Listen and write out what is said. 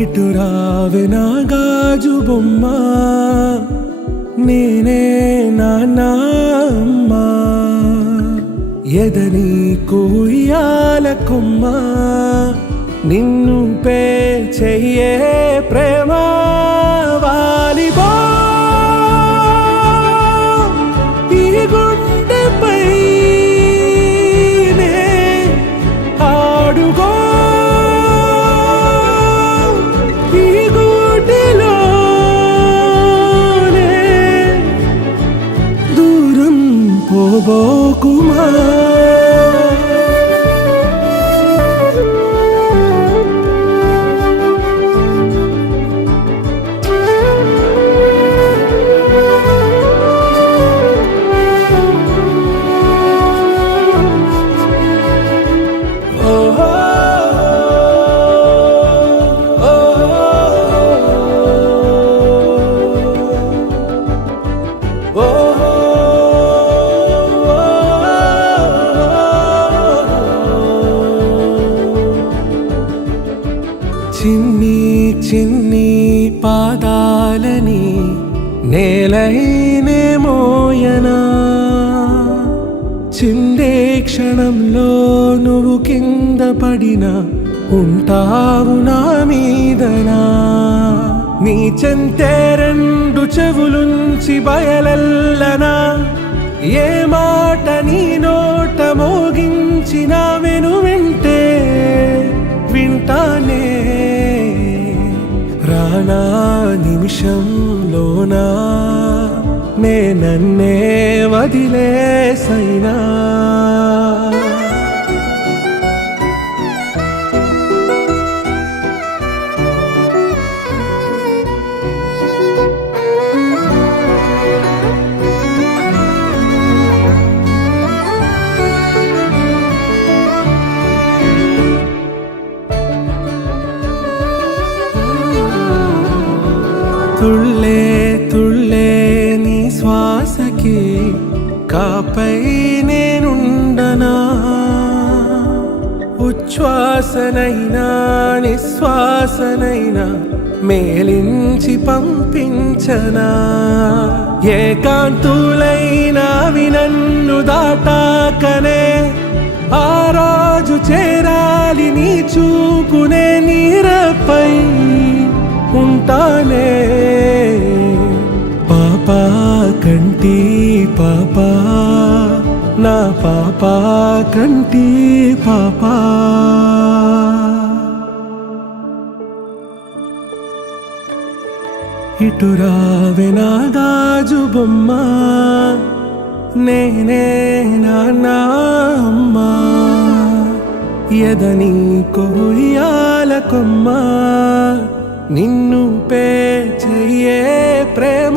ఇటు రావే నా గాజు బొమ్మ, నేనే నాన్న అమ్మ. ఎదని కుయ్యాల కొమ్మ, నిన్ను పే చెయ్యే ప్రేమ వాలిబా. ఈ గుండెపై నే ఆడుగో, ఈ గుడిలోనే దూరం పోబోకుమా. చిన్ని చిన్ని పాదాలని నేలైనే మోయనా, చిందే క్షణంలో నువ్వు కింద పడినా ఉంటావు నా మీదనా. నీ చెంతే రెండు చెవులుంచి బయలెల్లనా, ఏ మాట నీ నోట మోగించిన వెను వింటే వింటానే. రానా నిమిషంలోనా నే నన్నే వదిలేసైనా. తుళ్ళే తుళ్ళే నీ శ్వాసకి కాపై నేనుండనా, ఉచ్ఛ్వాసనైనా నిశ్వాసనైనా మేలించి పంపించనా. ఏకాంతులైనవి నన్ను దాటాకనే ఆ రోజు చేరాలి నీ చూపునే నీరపై ఉంటానే. పాపా కంటి పాపా, నా పాపా కంటి పాపా. ఇటు రావే నా గాజు బొమ్మ, నేనే నాన్న అమ్మ. ఎదని కొయ్యాల కొమ్మ, నిన్ను పే చెయ్యే ప్రేమ